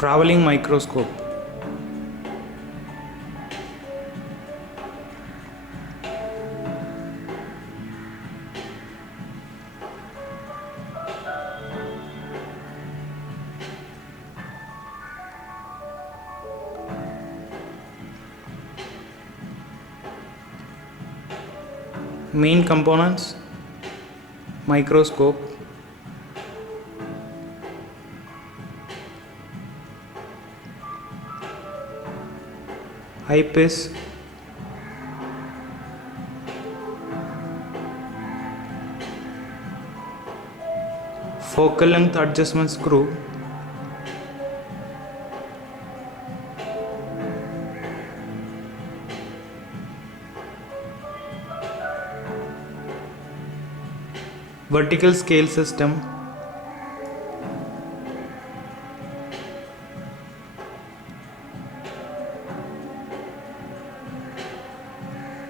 Traveling microscope. Main components: microscope, eyepiece, focal length adjustment screw, vertical scale system,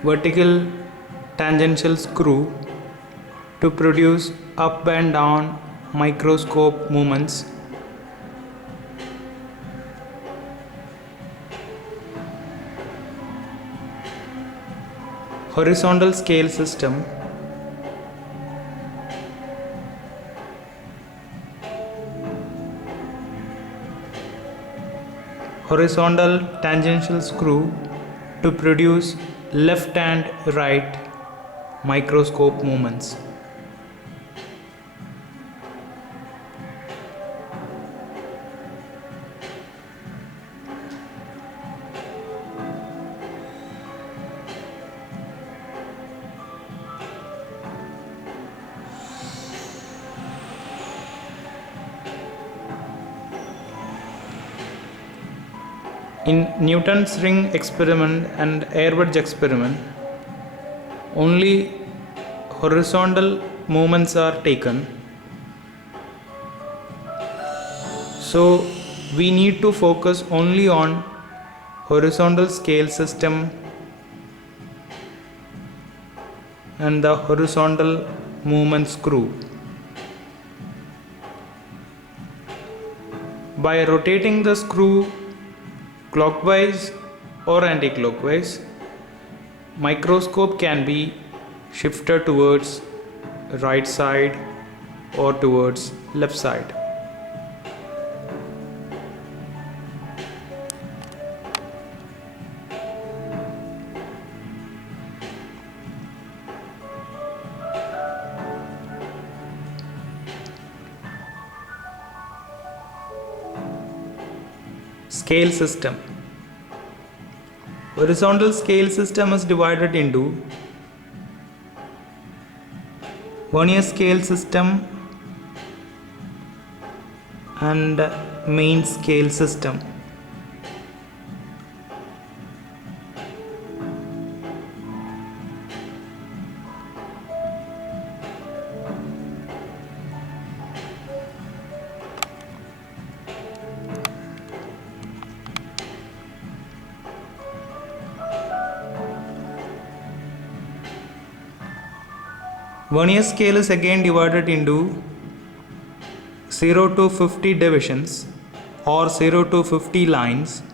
vertical tangential screw to produce up and down microscope movements, horizontal scale system, horizontal tangential screw to produce left and right microscope movements. In Newton's ring experiment and Airbudge experiment, only horizontal movements are taken. So we need to focus only on horizontal scale system and the horizontal movement screw. By rotating the screw clockwise or anti-clockwise, microscope can be shifted towards right side or towards left side. Scale system. Horizontal scale system is divided into vernier scale system and main scale system. Vernier scale is again divided into 0 to 50 divisions or 0 to 50 lines.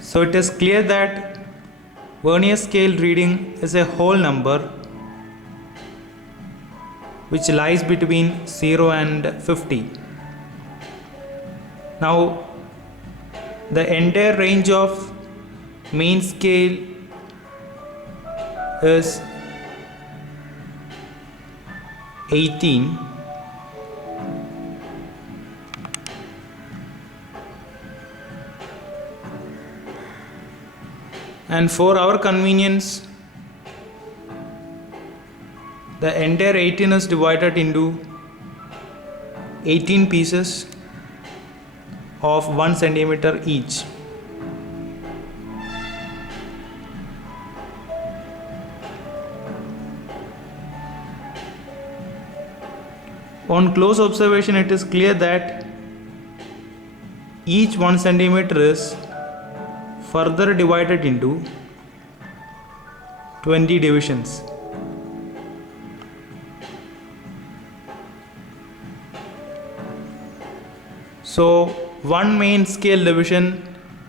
So it is clear that vernier scale reading is a whole number which lies between 0 and 50. Now the entire range of main scale is 18, and for our convenience the entire 18 is divided into 18 pieces of 1 centimeter each. On close observation, it is clear that each 1 centimeter is further divided into 20 divisions. So one main scale division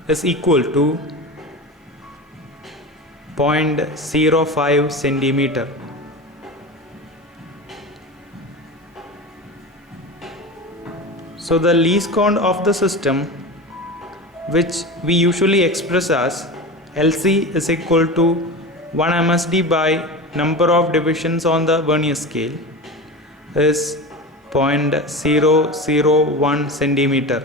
is equal to 0.05 centimeter. So the least count of the system, which we usually express as LC, is equal to 1 MSD by number of divisions on the vernier scale, is 0.001 centimeter.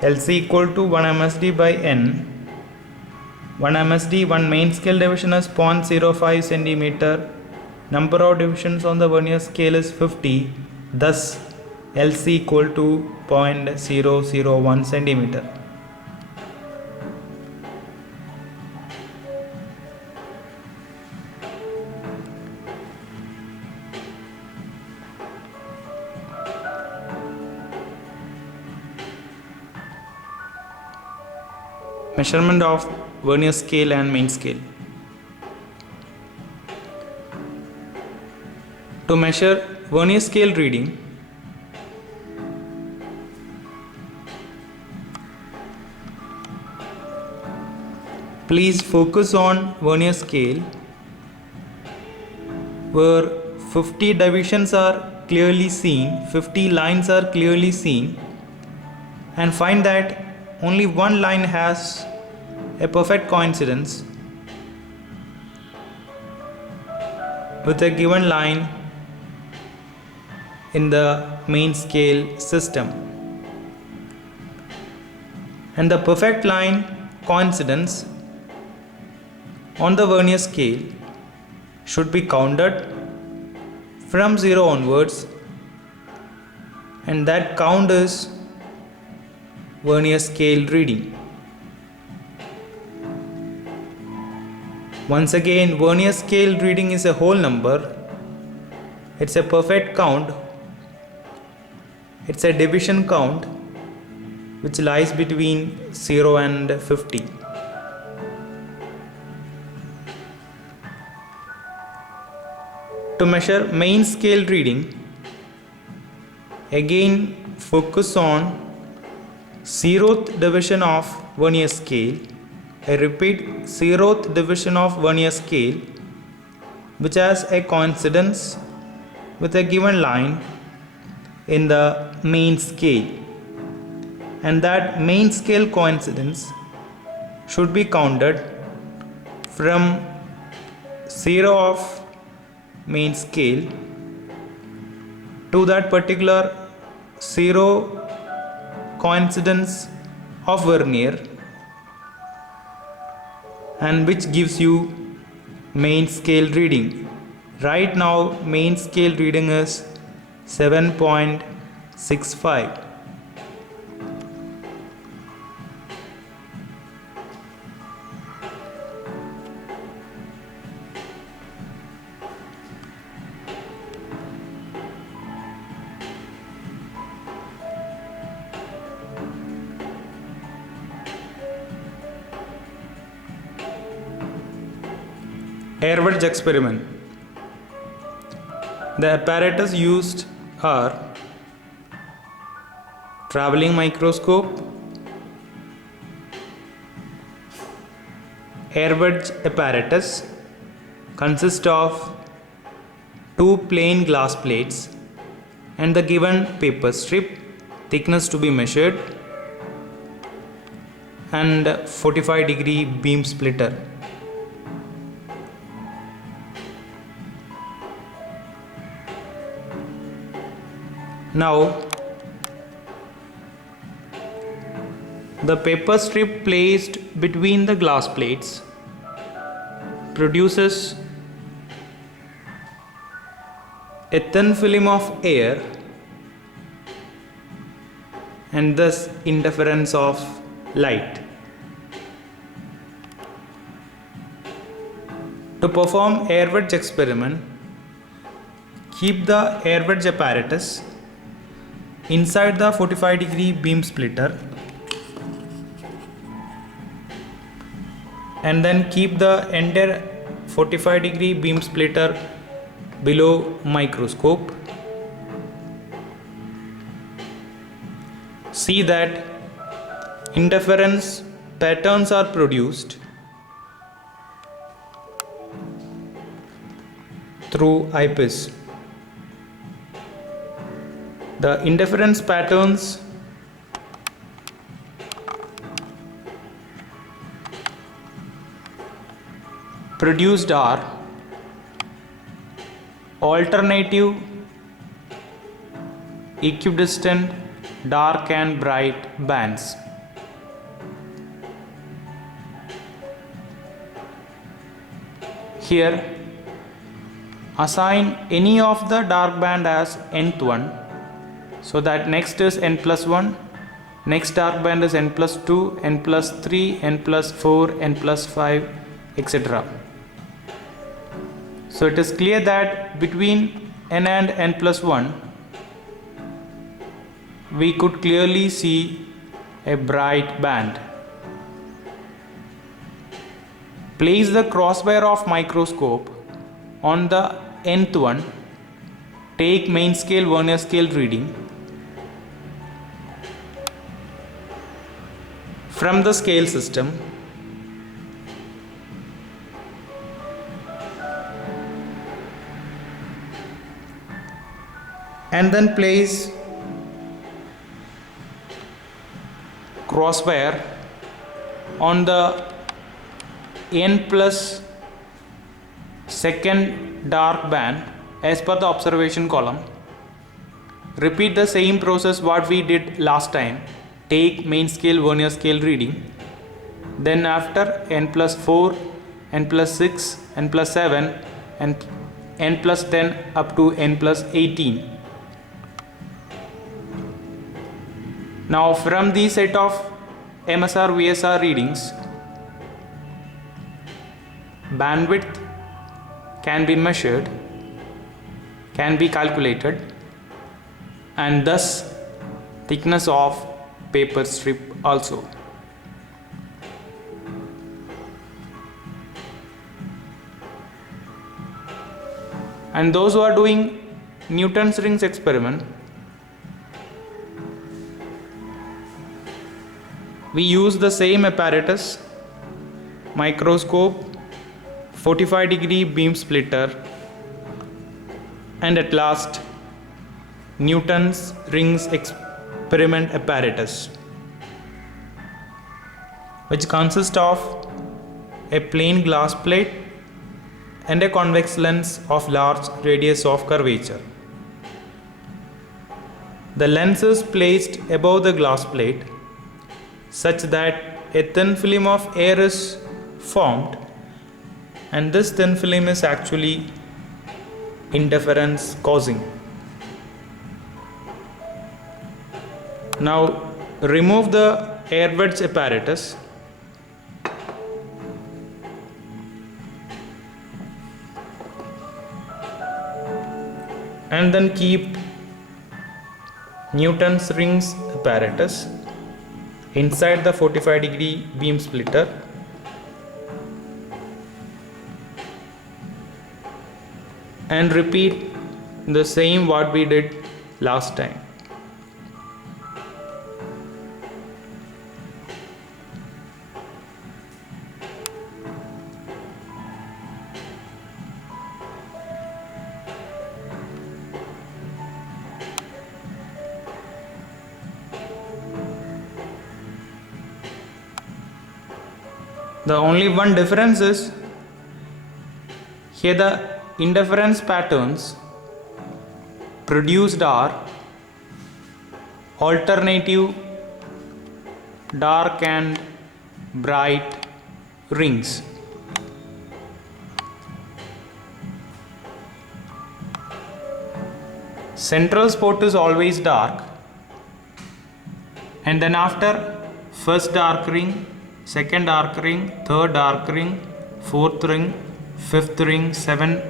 LC equal to 1 MSD by N. 1 MSD, one main scale division is 0.05 centimeter. Number of divisions on the vernier scale is 50. Thus, LC equal to 0.001 centimeter. Measurement of vernier scale and main scale. To measure vernier scale reading, please focus on vernier scale where 50 divisions are clearly seen, 50 lines are clearly seen, and find that only one line has a perfect coincidence with a given line in the main scale system. And the perfect line coincidence on the vernier scale should be counted from 0 onwards, and that count is vernier scale reading. Once again, vernier scale reading is a whole number. It's a perfect count. It's a division count which lies between 0 and 50. To measure main scale reading, again focus on 0th division of vernier scale. I repeat, 0th division of vernier scale which has a coincidence with a given line in the main scale, and that main scale coincidence should be counted from 0 of main scale to that particular 0 coincidence of vernier, and which gives you main scale reading. Right now main scale reading is 7.65. Air wedge experiment. The apparatus used are traveling microscope, air wedge apparatus consists of 2 plain glass plates and the given paper strip, thickness to be measured, and 45-degree beam splitter. Now, the paper strip placed between the glass plates produces a thin film of air and thus interference of light. To perform air wedge experiment, keep the air wedge apparatus inside the 45-degree beam splitter and then keep the entire 45-degree beam splitter below microscope. See that interference patterns are produced through eyepiece. The interference patterns produced are alternative, equidistant, dark and bright bands. Here, assign any of the dark band as nth one, so that next is n plus 1, next dark band is n plus 2, n plus 3, n plus 4, n plus 5, etc. So it is clear that between n and n plus 1 we could clearly see a bright band. Place the crosswire of microscope on the nth one. Take main scale vernier scale reading. From the scale system, and then place crosswire on the n plus second dark band as per the observation column. Repeat the same process what we did last time. Take main scale vernier scale reading. Then after n plus 4, n plus 6, n plus 7 and n plus 10 up to n plus 18. Now from the set of MSR VSR readings, bandwidth can be measured, can be calculated, and thus thickness of paper strip also. And those who are doing Newton's rings experiment, we use the same apparatus, microscope, 45-degree beam splitter, and at last Newton's rings experiment apparatus, which consists of a plain glass plate and a convex lens of large radius of curvature. The lens is placed above the glass plate such that a thin film of air is formed, and this thin film is actually interference causing. Now remove the air wedge apparatus and then keep Newton's rings apparatus inside the 45-degree beam splitter and repeat the same what we did last time. The only one difference is here the interference patterns produced are alternative, dark and bright rings. Central spot is always dark, and then after first dark ring, second dark ring, third dark ring, fourth ring, fifth ring, 7,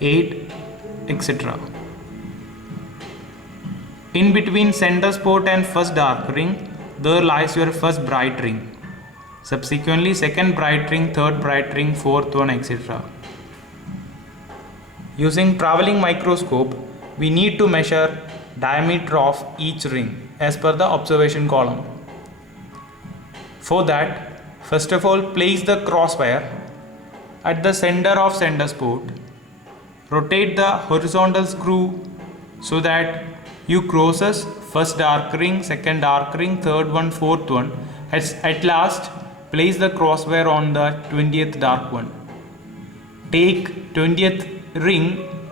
8, etc. In between center spot and first dark ring, there lies your first bright ring. Subsequently, second bright ring, third bright ring, fourth one, etc. Using traveling microscope, we need to measure diameter of each ring as per the observation column. For that, first of all, place the crosswire at the center of center spot. Rotate the horizontal screw so that you crosses first dark ring, second dark ring, third one, fourth one. At last, place the crosswire on the 20th dark one. Take 20th ring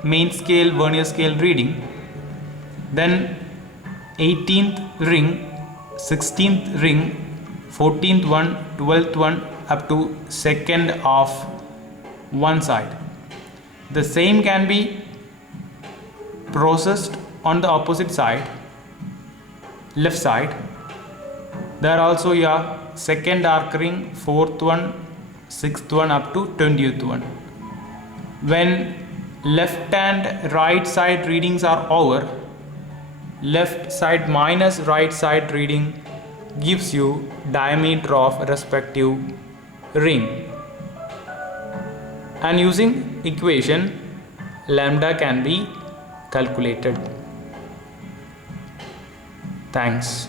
main scale vernier scale reading, then 18th ring, 16th ring, 14th one, 12th one up to second of one side. The same can be processed on the opposite side, left side. There also your second dark ring, fourth one, sixth one up to 20th one. When left and right side readings are over, left side minus right side reading gives you diameter of respective ring, and using equation lambda can be calculated. Thanks.